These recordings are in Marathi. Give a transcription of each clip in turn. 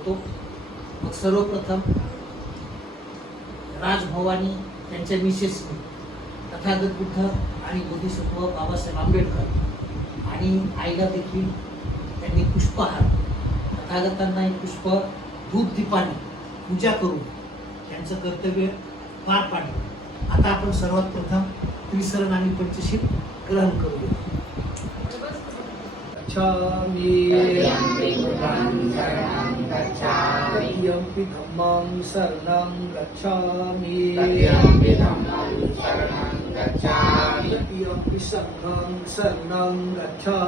करतो. मग सर्वप्रथम राजभवानी त्यांच्या मिसेसनी तथागत बुद्ध आणि बोधिसत्व बाबासाहेब आंबेडकर आणि आईला देखील त्यांनी पुष्पहार तथागतांना एक पुष्प धूप दीपाने पूजा करून त्यांचं कर्तव्य पार पाडलं. आता आपण सर्वात प्रथम त्रिसरण आणि पंचशील ग्रहण करूया. กัจยมปิธรรมังสรนังกัจฉามิยมปิธรรมังสรนังกัจฉามิยมปิสังฆังสรนังกัจฉา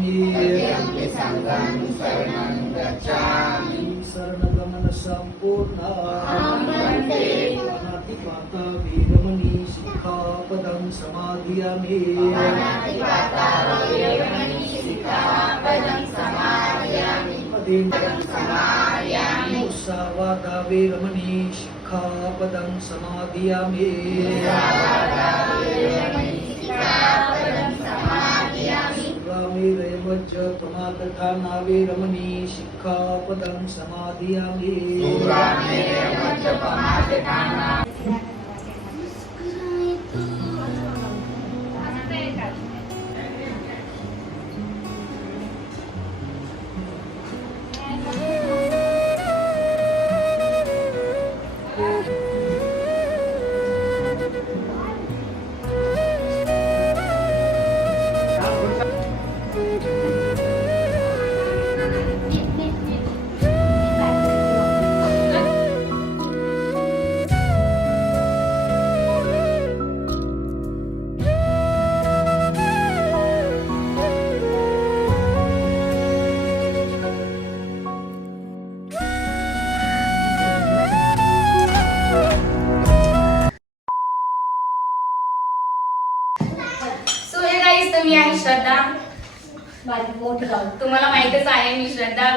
มิยมปิสังฆังสรนังกัจฉามิสรนังกรรมะสัมปูร์นาอามินาติปาตาวีรมณีสิกขาปดังสมาธิยามินาติปาตาวีรมณีสิกขาปดัง मुसावादा वीरमणि शिखापदं समाधियामि। रामेरमज्ज त्वमातथा नावेरमणि शिखापदं समाधियामि।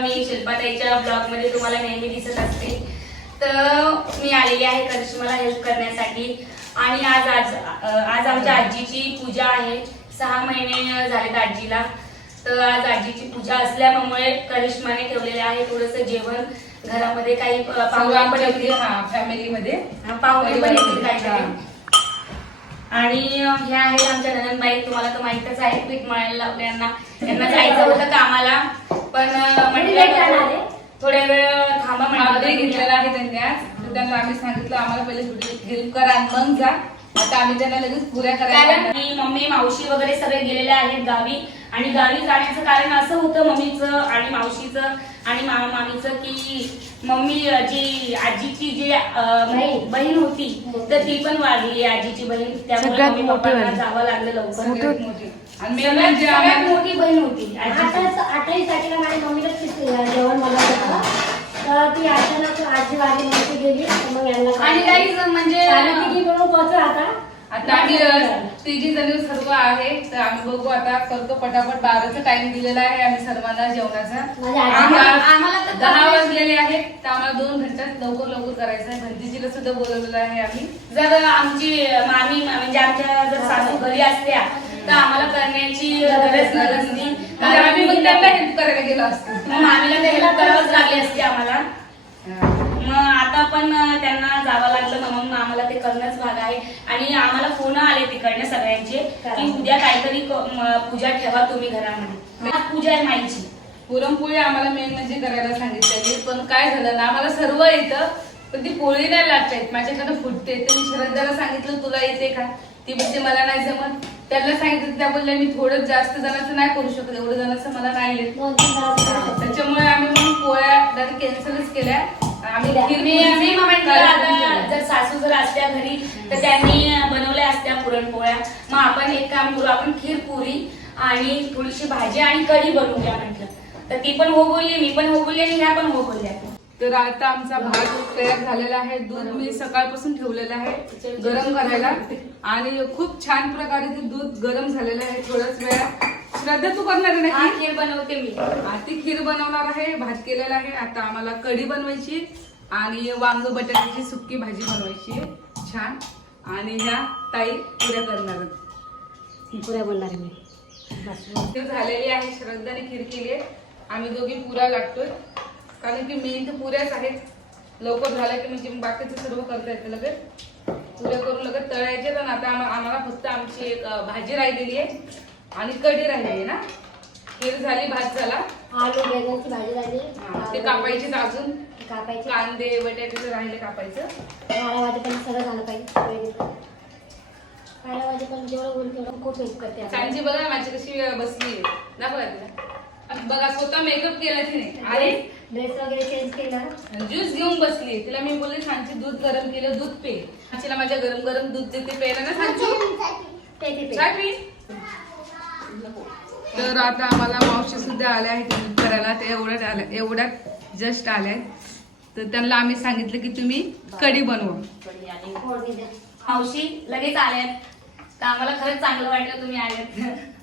मी शिल्पाताईच्या ब्लॉगमध्ये तुम्हाला नेहमी दिसत असते. तर मी आलेली आहे करिश्माला हेल्प करण्यासाठी. आणि आज आज आज आमच्या आजीची पूजा आहे. सहा महिने झालेत आजीला. तर आज आजीची पूजा असल्यामुळे करिश्माने ठेवलेले आहे थोडंसं जेवण. घरामध्ये काही पाहुणे हा फॅमिलीमध्ये हा, पाहुणे पण येतील काहीतरी. आणि ह्या आहेत आमच्या नंदनबाई तुम्हाला तर माहितच आहे पीठ मळायला लावले यांना यांना जायचं होतं कामाला. पण? म्हटलं थोड्या वेळ थांबा ऑर्डर घेतलेला आहे त्यांनी आज. तर त्यांना आम्ही सांगितलं आम्हाला पहिले थोडी हेल्प करा आणि मग जा. आता आम्ही त्यांना लगेच पुऱ्या कारण करायला मी मम्मी मावशी वगैरे सगळे गेलेले आहेत गावी. आणि गावी जाण्याचं कारण असं होतं मम्मीचं आणि मावशीचं आणि मामा मामीचं की मम्मी जी आजीची जी अं, बहीण. होती तर ती पण वाढली आजीची बहीण. त्यामुळे सगळ्यात मम्मी मोठी पप्पांना. जावं लागलं लवकर. मोठी. आणि मेन सगळ्यात म्हणजे मोठी बहीण होती. आजीची. आता अठ्ठावीस तारखेला माझ्या मम्मीला जेवण बनवलं होतं. तर ती अचानक आजी वारी नव्हती गेली. तर मग यांना आणि काही म्हणजे तिघी मिळून पोहोचू आता. आता आम्ही तिघी जणी सर्व आहे. तर आम्ही बघू आता करतो पटापट. बाराचा टाइम दिलेला आहे आम्ही सर्वांना जेवणाचा. आजी- आम्हाला आम्हाला तर दहा वाजलेले आहेत. तर आम्हाला दोन घंट्यात लवकर लवकर करायचं आहे. भंतीजीला सुद्धा बोलवलेलं आहे आम्ही. जर आमची मामी म्हणजे आमच्या जर सासू घरी असत्या तर आम्हाला करण्याची गरज नसती तर आम्ही मग त्यांना हेल्प करायला गेलो असतो. मग मामीला ते हेल्प करावंच लागली असते आम्हाला. मग आता पण त्यांना जावं लागलं म्हणून आम्हाला ते करणंच भाग आहे. आणि आम्हाला फोन आले तिकडनं सगळ्यांचे की उद्या काहीतरी पूजा ठेवा तुम्ही घरामध्ये. पूजा आहे माईची. पुरणपोळी आम्हाला मेन म्हणजे करायला सांगितलेली पण काय झालं ना आम्हाला सर्व येतं पण ती पोळी नाही लागत माझ्याकडनं फुटते तर मी श्रद्धाला सांगितलं तुला येते का? ती बोलते मला नाही जमत. त्यांना सांगितलं त्या बोलल्या मी थोडं जास्त जणांचं नाही करू शकत एवढं जणांचं मला नाही येत. त्याच्यामुळे आम्ही मग पोळ्या डायरेक्ट कॅन्सलच केल्या. आम्ही मी मी आता. जर सासू जर असत्या घरी तर त्यांनी बनवल्या असत्या पुरणपोळ्या. मग आपण एक काम करू आपण खीर पुरी आणि थोडीशी भाजी आणि कढी बनवूया म्हटलं. तर ती पण हो बोलली मी पण हो बोलली आणि ह्या पण हो बोलल्या. तर आता आमचा भात तयार झालेला आहे. दूध मी सकाळपासून ठेवलेलं आहे गरम करायला. आणि खूप छान प्रकारे ते दूध गरम झालेलं आहे थोड्याच वेळा. श्रद्धा तू करणार आहे ना हा खीर? बनवते मी. ती खीर बनवणार आहे. भात केलेला आहे. आता आम्हाला कढी बनवायची आणि वांग बटाट्याची सुक्की भाजी बनवायची आहे. छान. आणि ह्या ताई पुऱ्या करणार. पुऱ्या बोलणार आहे मी. ते झालेली आहे. श्रद्धाने खीर केली आहे. आम्ही दोघी पुरा लागतोय कारण की मेन तर पुऱ्याच आहेत. लवकर झाल्या की म्हणजे बाकीचं सर्व करता येतं लगेच. पुऱ्या करून लगेच तळायचे तर आता आम्हा- आम्हाला फक्त आमची एक भाजी राहिलेली आहे आणि कढी राहिली आहे ना. खीर झाली भात झाला. आलू बेगनची भाजी झाली. ते कापायचेच अजून. कापायची. कांदे बटाट्याचं राहिले कापायचं. बारा वाजेपर्यंत सगळं झालं पाहिजे. बारा वाजेपर्यंत जेवढं तेवढं खूप हेल्प करते बघा माझी कशी बसली आहे. दाखवा तिला. बघा स्वतः मेकअप केला तिने. आणि ड्रेस वगैरे चेंज केला ज्यूस घेऊन बसली. तिला मी बोलले सांची दूध गरम केलं दूध पे. सांचीला माझ्या गरम गरम दूध देते प्यायला ना सांचू? पी. तर आता आम्हाला मावशी सुद्धा आल्या आहेत दूध करायला. ते एवढ्यात आल्या एवढ्यात जस्ट आल्या तर त्यांना आम्ही सांगितलं की तुम्ही कढी बनवा. द्या. मावशी लगेच आल्यात तर आम्हाला खरंच चांगलं वाटलं तुम्ही आल्यात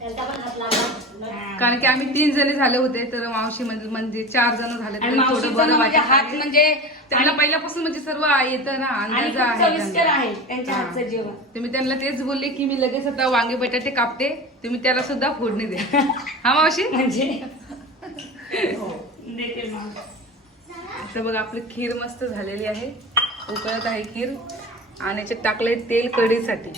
त्यांचा पण हात लागला कारण की आम्ही तीन जणी झाले होते तर मावशी म्हणजे म्हणजे चार जण झाले आणि तर मावशीचा थोडं बरं ना म्हणजे हात. म्हणजे त्यांना पहिल्यापासून म्हणजे सर्व येतं ना आणि अंदाज खूप आहे त्यांना. आहे त्यांच्या हा. हातचं जेवण. तर मी त्यांना तेच बोलले की मी लगेच आता वांगे बटाटे कापते तुम्ही त्याला सुद्धा फोडणी द्या. हा मावशी? म्हणजे? देते मग आता बघा आपली खीर मस्त झालेली आहे. उकळत आहे खीर. आणि याच्यात टाकलंय तेल कढीसाठी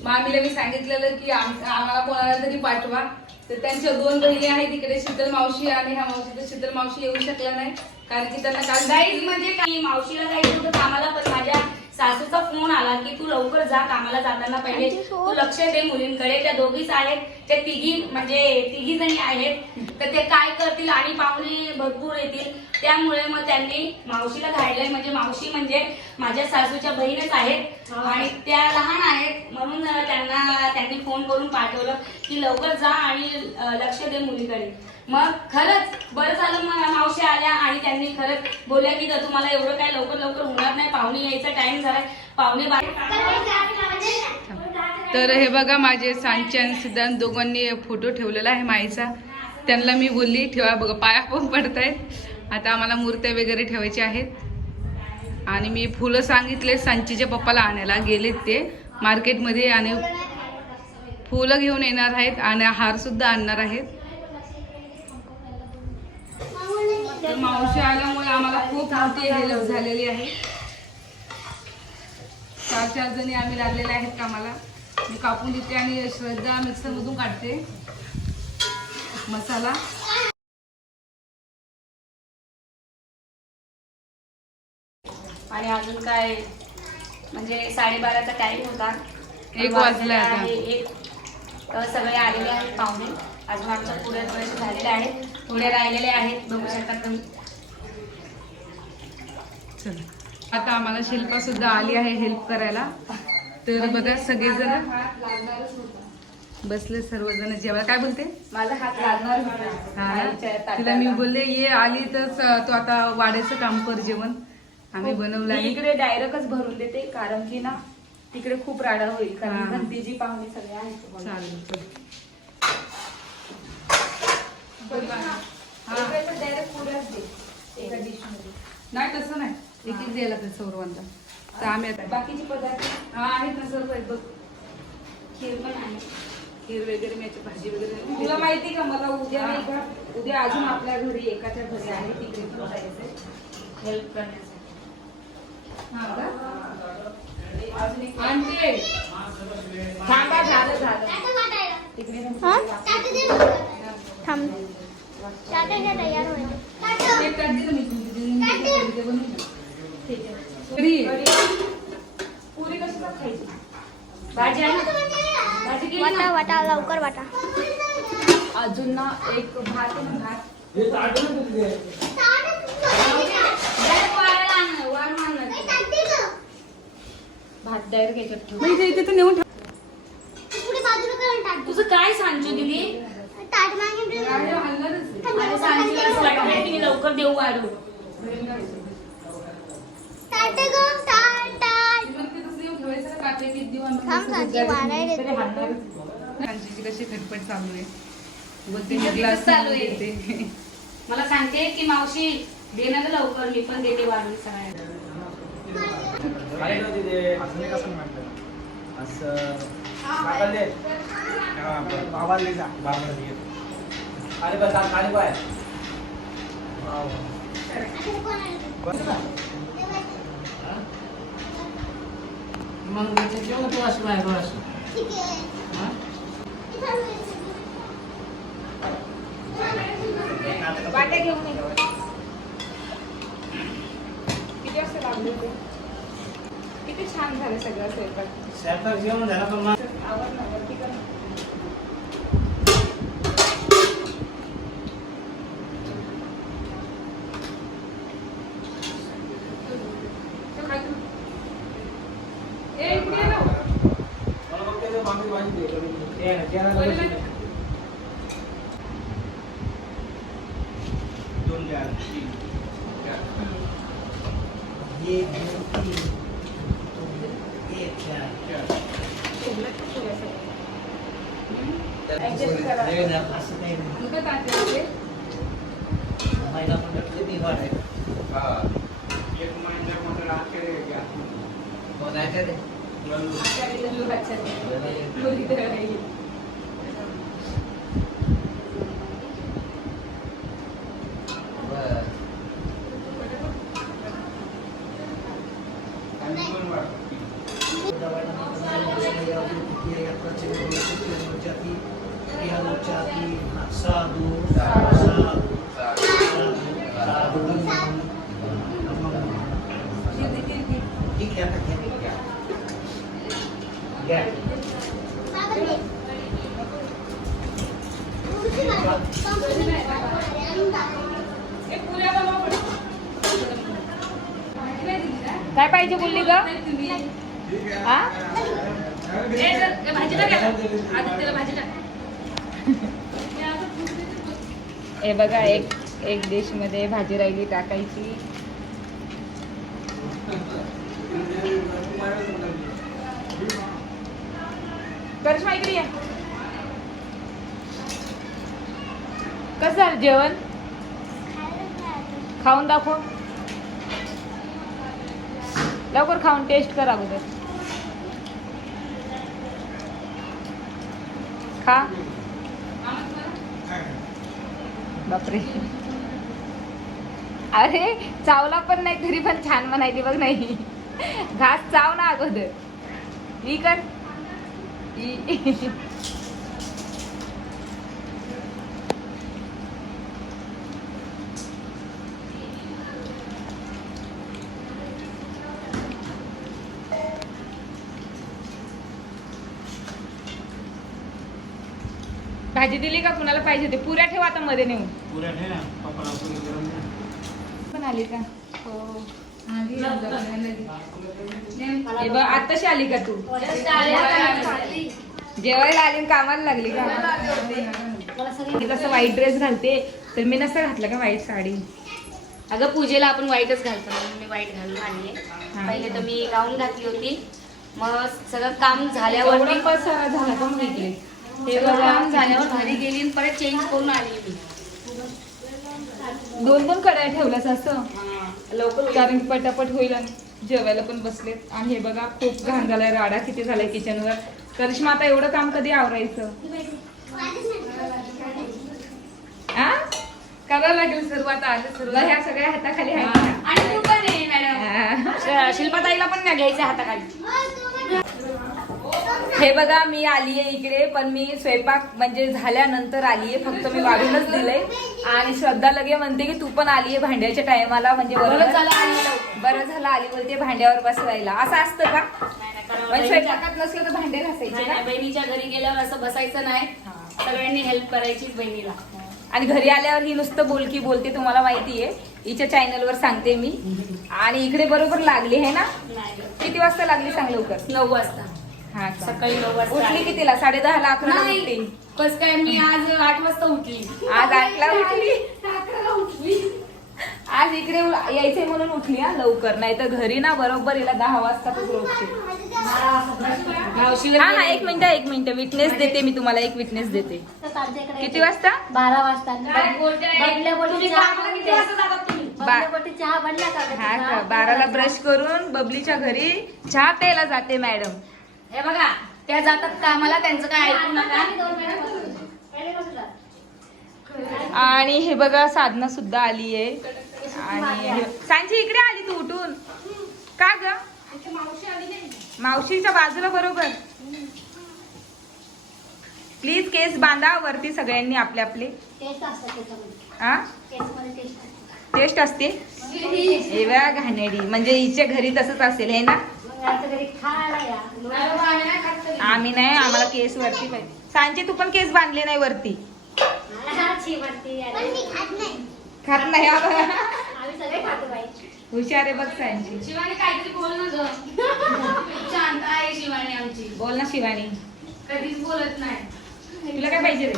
मामीला मी सांगितलेलं की आम्हाला कोणाला तरी पाठवा. तर त्यांच्या दोन बहिणी आहेत तिकडे शीतल मावशी आणि ह्या मावशी. तर शीतल मावशी येऊ शकला नाही कारण की त्यांना काल जाईल म्हणजे काही मावशीला जायचं होतं कामाला पण माझ्या सासूचा फोन आला की तू लवकर जा कामाला जाताना पहिले तू लक्ष दे मुलींकडे. त्या दोघीच आहेत. त्या तिघी म्हणजे तिघी जणी आहेत. तर ते काय करतील आणि पाहुणे भरपूर येतील. त्यामुळे मग त्यांनी मावशीला धाडलंय म्हणजे मावशी म्हणजे माझ्या सासूच्या बहीणच आहेत. आणि त्या लहान आहेत. म्हणून त्यांना त्यांनी फोन करून पाठवलं की लवकर जा आणि लक्ष दे मुलीकडे. मग खरंच बरं झालं मग मावशी आल्या आणि त्यांनी खरंच बोलल्या की "जर तुम्हाला एवढं काय लवकर लवकर होणार नाही. पाहुणे यायचा टाइम झालाय. पाहुणे तर हे बघा माझे सांची आणि सिद्धांत दोघांनी फोटो ठेवलेला आहे माईचा. त्यांना मी बोलली ठेवा बघा पाया पण पडतायत. आता आम्हाला मूर्त्या वगैरे ठेवायच्या आहेत. आणि मी फुलं सांगितले सांचीच्या पप्पाला आणायला. गेलेत ते मार्केटमध्ये आणि फुलं घेऊन येणार आहेत आणि हारसुद्धा आणणार आहेत. तर मावशी आल्यामुळे आम्हाला खूप मोठी हेल्प झालेली आहे. चार चार जणी आम्ही लागलेले आहेत कामाला. मी कापून देते आणि श्रद्धा मिक्सर मधून काढते. मसाला. आणि अजून काय? म्हणजे साडेबाराचा टाइम होता. एक वाजला. आहे एक सगळे आलेले आहेत पाहुणे. अजून आमच्या पुढे झालेले आहेत. थोडे राहिलेले आहेत बघू शकता तुम्ही. चला. आता आम्हाला शिल्पा सुद्धा आली आहे हेल्प करायला. तर बघा सगळेजण बसले सर्वजण जेव्हा काय बोलते? माझा हात लागणार हा. तिला मी. बोलले ये आली तर तू आता वाड्याचं काम कर जेवण. आम्ही बनवलं मी आहे. इकडे डायरेक्टच भरून देते कारण की ना तिकडे खूप राडा होईल. हा. कारण भंतीजी पाहुणे सगळे आहेत. चालेल चल डायरेक्ट पुऱ्याच दे एका डिशमध्ये नाही तसं नाही. एक एक द्यायला तर सर्वांना. तर आम्ही आता बाकीचे पदार्थ? हा आहेत ना सर्व आहेत बघ. खीर पण आहे. खीर वगैरे मी याची भाजी वगैरे तुला माहिती का? मला उद्या नाही का? उद्या अजून आपल्या घरी एकाच्या घरी आहे तिकडे हेल्प करण्यासाठी. हा का? अजून एक आणते थांबा झालं झालं. तिकडे एक वाटा? वाटा लवकर वाटा अजून ना एक भात भात हे. भात डायरेक्ट याच्यात ठेव मग इथे इथे तर नेऊन ठेव. तुझं काय सांगतो दिदी आहे, हलणारच आहे. आणि सांगतो असं वाटतंय की मी लवकर देऊ वाढू ती म्हणते तसं नेऊन ठेवायचं का काटे की देऊ आम्ही थांब कसं सांगते, जायचं? वाढायला तरी हाणणारच आहे. सांजीची कशी खटपट चालू आहे. चालू. मला सांगते की मावशी दे ना गं लवकर मी पण देते वाढून सगळ्यांना आहे ना तिथे असं कसं म्हणतात असं बाबाले हा, बाबाले जा बाबाला घे. अरे बस आज खाली पाय वा, वा. हा? मग जेवण तू असं बाहेर असं हा? वाट्या घेऊन. किती वाजता लागले ते किती छान झालं सगळं स्वयंपाक स्वयंपाक जेवण झाला पण मग आवडलं वरती कर. ए, इकडे ये ना. मला फक्त ते Obrigada. काय पाहिजे बोलली ग? हा हे बघा एक एक डिशमध्ये भाजी राहिली टाकायची. करिश्मा इकडे या. कसं जेवण? खाऊन दाखव. लवकर खाऊन टेस्ट करा अगोदर. खा. बापरे. अरे चावला पण नाही तरी पण छान म्हणायली बघ नाही. घास चाव ना अगोदर. ई कर. भाजी दिली का कुणाला पाहिजे ते पुऱ्या ठेवा आता मध्ये नेऊन. पुऱ्या ठेव ना. पप्पाला पुरी गरम द्या. पण आली का? हे बघ आताशी आली का तू? जेवायला आली आणि कामाला लागली का? मला सगळी मी कसं वाईट ड्रेस घालते तर मी नसतं घातलं का वाईट साडी? अगं पूजेला आपण वाईटच घालतो म्हणून मी वाईट घालून आली हा. पहिले तर मी गाऊन घातली होती. मग सगळं काम झाल्यावर एवढा मी पसारा झाला का मग इकडे? झाल्यावर घरी गेली आणि परत चेंज करून आली मी. दोन दोन कड्या ठेवल्यास असं. लवकर कारण की पटापट होईल आणि जेवायला पण बसलेत. आणि हे बघा खूप घाण झालाय. राडा किती झालाय किचनवर. करिश्मा आता एवढं काम कधी आवरायचं? आ? करावं लागेल सुरुवात सुरुवात ह्या सगळ्या हाताखाली आहे? आणि तू पण मॅडम. शिल्पाताईला पण घ्यायचं हाताखाली. हे बघा मी आलीये इकडे पण मी स्वयंपाक म्हणजे झाल्यानंतर आलीये. फक्त मी वाढूनच दिलंय. आणि श्रद्धा लगे म्हणते की तू पण आलीये भांड्याच्या टायमाला. म्हणजे बरं बरोबर झालं. बरं झालं आली बोलते भांड्यावर बसवायला. असं असतं का? म्हणजे स्वयंपाकात नसलं तर भांडे घासायचे बहिणीच्या घरी गेल्यावर असं बसायचं नाही. सगळ्यांनी हेल्प करायचीच बहिणीला. आणि घरी आल्यावर ही नुसतं बोलकी बोलते तुम्हाला माहितीये. हिच्या चॅनलवर सांगते मी. आणि इकडे बरोबर लागली आहे ना. किती वाजता लागली सांग लवकर? नऊ वाजता. हा का? सकाळी नऊ वाजता उठली. कितीला? साडे दहाला अकरा नाही उठली. कस काय मी आज आठ वाजता उठली. आज आठला उठली? अकराला उठली. आज इकडे उ- यायचंय म्हणून उठली हा लवकर. नाही तर घरी ना बरोबर हिला दहा वाजता उठते हा हा एक मिनिट एक मिनिट. विटनेस देते मी तुम्हाला एक विटनेस देते. किती वाजता? बारा वाजता. काय बोलताय? बदल्या बोटी तुम्ही चहा कामाला किती वाजता जातात तुम्ही? बदल्या बोटी चहा बनला का? हा का बाराला ब्रश करून बबलीच्या घरी चहा प्यायला जाते मॅडम हे बघा त्या जातात कामाला त्यांचं काय ऐकू नका. आणि हे बघा साधना सुद्धा आली आहे आणि हे- सांची इकडे आली तू उठून. का ग? मावशीच्या बाजूला बरोबर. प्लीज केस बांधा वरती सगळ्यांनी आपले आपले. टेस्ट असतं. हा हे घाणेडी म्हणजे हिच्या घरी तसंच असेल हे ना? आम्ही नाही आम्हाला केस वरती पाहिजे. सांचे तू पण केस बांधले नाही वरती. हा. खात नाही बघा. आम्ही. सगळे खातो बाई हुशार आहे बघ सांची. शिवानी काहीतरी बोल ना शांत आहे शिवानी आमची. बोल ना शिवानी. कधीच बोलत नाही. तुला काय पाहिजे रे?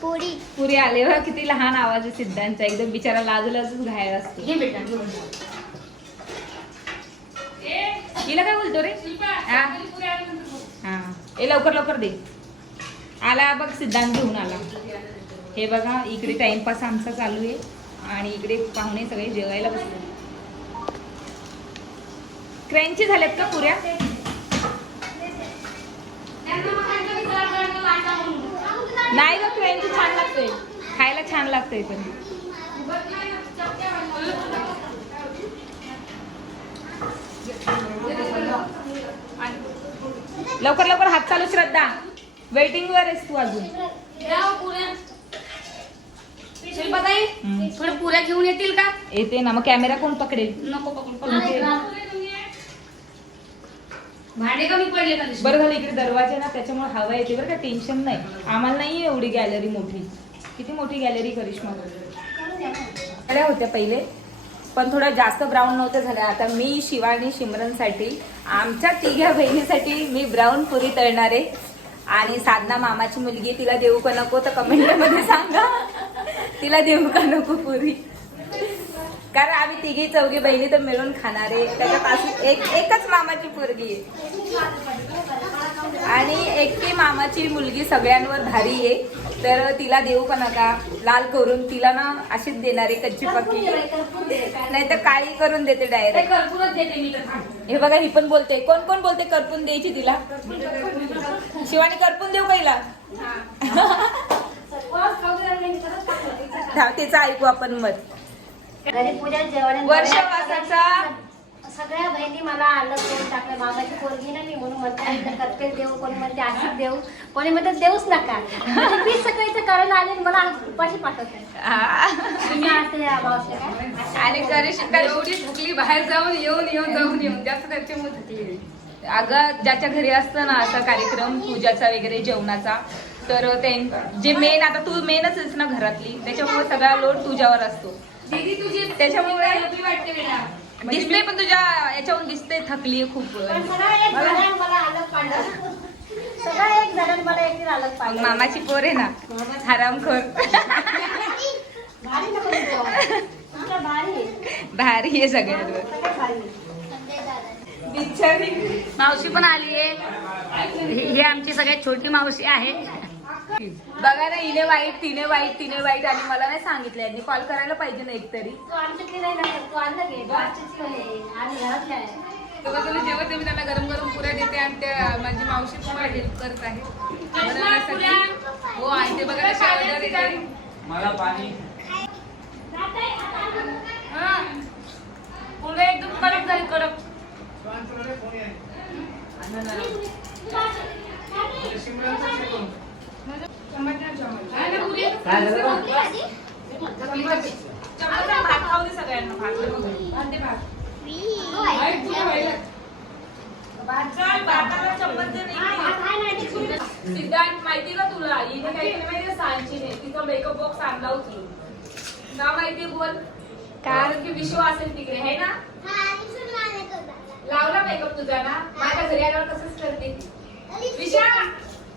पोळी पुरी. आले बघ किती लहान आवाज आहे सिद्धांचा एकदम बिचारा लाजूलाच घायल असतो. हिला काय बोलतो रे? हा? हा. ए लवकर लवकर दे. आला बघ सिद्धांत घेऊन आला. हे बघा इकडे टाइमपास आमचा चालू आहे. आणि इकडे पाहुणे सगळे जेवायला बसले. क्रॅन्ची झाल्यात का पुऱ्या. नाही ग क्रॅन्ची छान लागते. खायला छान लागतंय पण बघ नाही ना, चपट्या बनवल्या. लवकर लवकर हात चालू श्रद्धा. वेटिंग वर आहेस तू अजून. हो शिल्पाताई. थोड्या पुऱ्या घेऊन येतील का? येते ना मग कॅमेरा कोण पकडेल? नको पकडून भांडे कमी पडले का बरं झालं इकडे दरवाजा ना त्याच्यामुळे हवा येते बरं का टेन्शन नाही. आम्हाला नाही एवढी गॅलरी मोठी. किती मोठी गॅलरी करिश्मा? होत्या पहिले. पण थोडं जास्त ब्राऊन नव्हतं झालं. आता मी शिवानी शिमरनसाठी आमच्या तिघ्या बहिणीसाठी मी ब्राऊन पुरी तळणार आहे. आणि साधना मामाची मुलगी तिला देऊ का नको तर कमेंटमध्ये सांगा. तिला देऊ का नको पुरी? कारण आम्ही तिघी चौघी बहिणी तर मिळून खाणार आहे. त्याच्यापासून एक एकच मामाची पोरगी आहे. आणि एकटी मामाची मुलगी सगळ्यांवर भारी आहे. तर तिला देऊ का नका लाल करून तिला ना अशीच देणार आहे कच्ची पक्की नाही तर काळी करून देते डायरेक्ट कर्पूरच देते मी तर. थांब. हे बघा ही पण बोलते. कोण कोण बोलते? करपून द्यायची तिला. शिवानी करपून देऊ पहिला थांब तिचं ऐकू आपण मत वर्षवासाचा सगळ्या बहिणी मला आलं करून टाकलं मामाची पोरगी ना मी म्हणून म्हणते करपेल देऊ कोणी म्हणते अशीच देऊ कोणी म्हणते देऊच नका. म्हणजे मी सकाळीचं करायला आले आणि मला उपाशी काय आणि एवढी थकली बाहेर जाऊन येऊन येऊन जाऊन येऊन. जास्त त्याच्यामुळे थकली अगं ज्याच्या घरी असतं ना असा कार्यक्रम पूजाचा वगैरे जेवणाचा तर ते जे मेन आता तू मेनच आहेस ना घरातली त्याच्यामुळे सगळा लोड तुझ्यावर असतो. दीदी तुझी त्याच्यामुळे दिसते पण तुझ्या याच्यावरून दिसते थकली खूप. मामाची पोर आहे ना हरामखोर. भारी आहे. सगळ्यांवर. मावशी पण आली आहे ही आमची सगळ्यात छोटी मावशी आहे. बघा ना हिने वाईट तिने वाईट तिने वाईट आणि मला नाही सांगितलं यांनी. कॉल करायला पाहिजे ना एकतरी. तू आमच्यातली नाही ना तू आणलं घे तू. आमच्याची आहे आणि घरातली आहे तेव्हा तुला जेवत मी त्यांना गरम गरम पुऱ्या देते आणि त्या माझी मावशी पण हेल्प करत आहे. हो आणि ते बघा कशा order येते. मला पाणी. हा. पुऱ्या एकदम कडक झाली कडक. आहे ना. सिद्धांत माहिती का तुला हिने केलं माहिती सांचीने तिचा मेकअप बॉक्स आणला उचलून का माहिती बोल कारण की विश्व असेल तिकडे है ना लावला मेकअप तुझा ना? माझ्या घरी आल्यावर तसंच करते. विशा